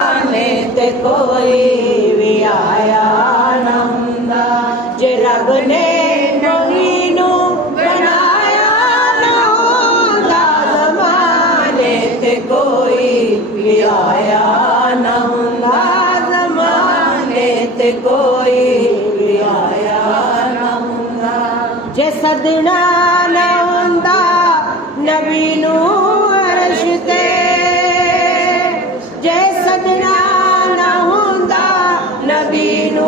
ते कोई भी आया ना हुंदा जे रब ने नूरीनू बनाया ना हुंदा ज़माने ते कोई भी आया ना हुंदा ज़माने ते कोई भी आया ना हुंदा जे सदना ना हुंदा नबी नू अर्श ते जे सदना ना हुंदा नबी नू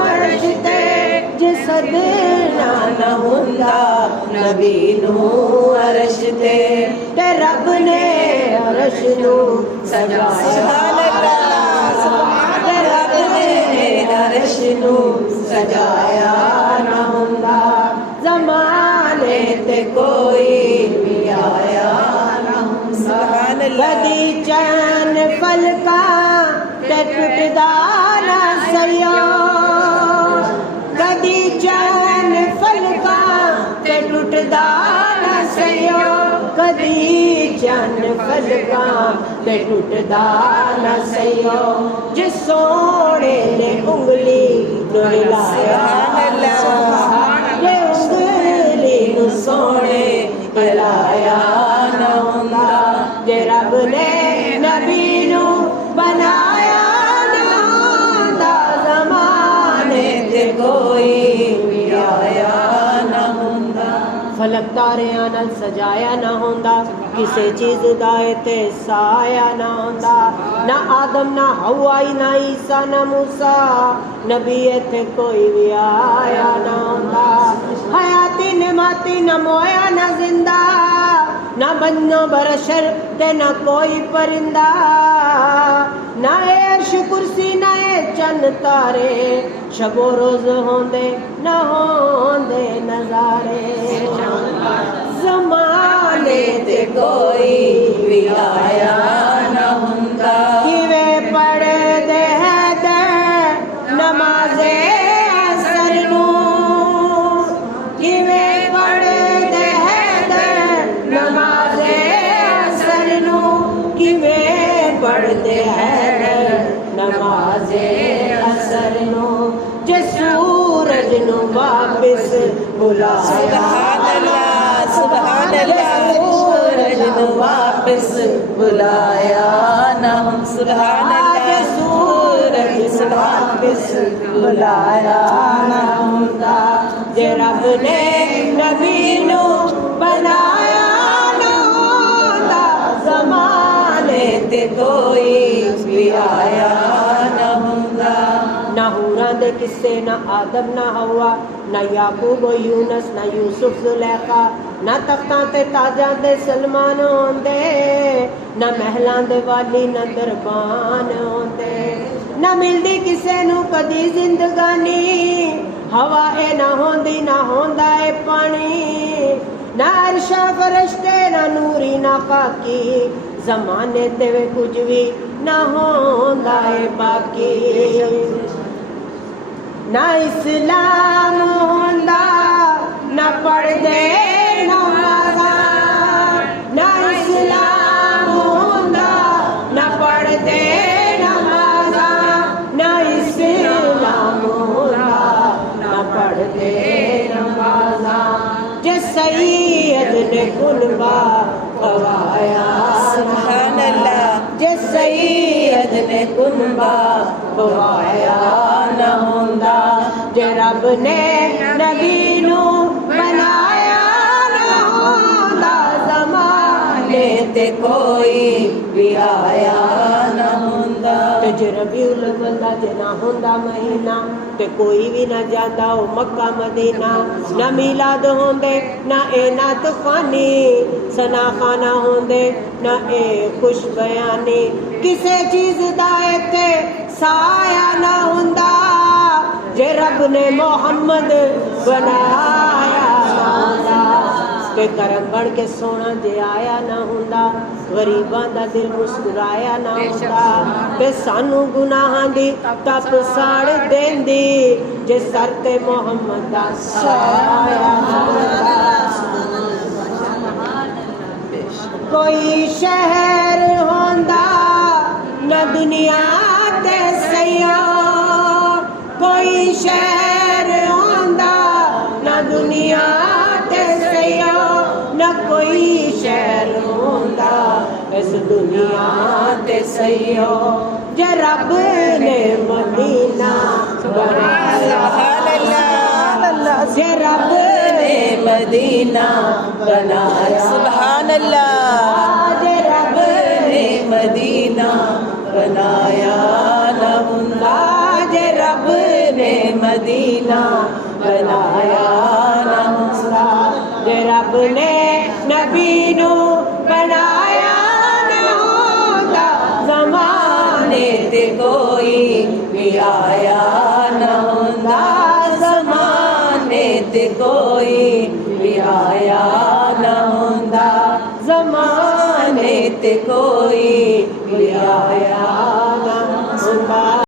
अर्श ते जे सदना ना हुंदा नबी नू अर्श ते रब ने अर्श नू सजाया ते रब ने अर्श नू सजाया ना हुंदा ज़माने ते कोई भी आया ना हुंदा कदी चैन फलका ते टुटदा ना सयो कदी चैन फलका ते टुटदा ना सयो कदी चैन फलका ते टुटदा ना सयो जे सोने ने उंगली हिलाया जे उंगली नू सोने हिलाया ना हुंदा जे रब ने नबी नू बनाया ना हुंदा ज़माने ते कोई भी आया ना हुंदा फलक तारियां नाल सजाया ना हुंदा किसे चीज़ दा इत्ते साया ना हुंदा ना आदम ना हवा ना ईसा ना मूसा नबी इत्थे कोई भी आया ना हुंदा हयाती निमाती ना मोया ना जिंदा ना बन्नो बरशर ते ना कोई परिंदा ना अर्श कुर्सी ना चंद तारे शबो रोज होंदे ना होंदे नजारे ज़माने ते कोई भी आया ना हुंदा किवे पढ़दे है दे नमाज़े असर नू किवे पढ़दे है दे नमाज़े असर नू किवे पढ़दे है नमाज़े असर नू जे सूरज नू वापस बुलाया सुभान अल्लाह सूरज नू वापस बुलाया ना हम सुभान अल्लाह सूरज वापस बुलाया ना हुंदा जे रब ने नबी नू बनाया ना हुंदा ज़माने ते कोई भी आया ना हुंदा ना हूरां दे किस्से ना आदम ना हवा ना याकूब यूनस ना यूसुफ जुलेखा ना तख्तां ते ताजां दे सलमान होंदे ना महलां दे वाली ना दरबान होंदे ना मिलदी किसे नू कदी जिंदगानी हवा ए ना होंदी ना होंदा ए पानी ना अर्शा फरिश्ते ना नूरी ना खाकी ज़माने ते वे कुछ भी ना होंदा ए बाकी ना इस्लाम होंदा ना पढ़दे नमाज़ा ना इस्लाम होंदा ना पढ़दे नमाज़ा ना इस्लाम होंदा ना पढ़दे नमाज़ा जे सैयद ने कुनबा गवाया सुभान अल्लाह जे सैयद ने कुनबा गवाया ना हुंदा जे रब ने नबी नू बनाया ना हुंदा ज़माने ते कोई भी आया ना हुंदा ते जे रबीउल अव्वल दा जे ना हुंदा महीना ते कोई भी ना जांदा ओ मक्का मदीना ना मिलाद होंदे ना ए नात खानी सना खाना होंदे ना ए खुश बयानी किसे चीज़ दा इत्थे साया ना हुंदा जे रब ने मोहम्मद बनाया ना हुंदा ते करम बन के सोना जे आया ना हुंदा गरीबां दा दिल मुस्कुराया ना हुंदा ते सानू गुनाहां दी तप साड़ देंदी जे सर ते मोहम्मद दा साया ना हुंदा कोई शहर होंदा न दुनिया ते सैया कोई शहर आंदा, न दुनिया ते सैया न कोई शहर आंदा इस दुनिया ते सैया जे रब ने मदीना बनाया, जे रब ने मदीना बनाया, सुभान अल्लाह। जे रब ने मदीना बनाया न हुंदा, जे रब ने मदीना बनाया न हुंदा, जे रब ने नबी नू बनाया न होंदा, ज़माने ते कोई भी आया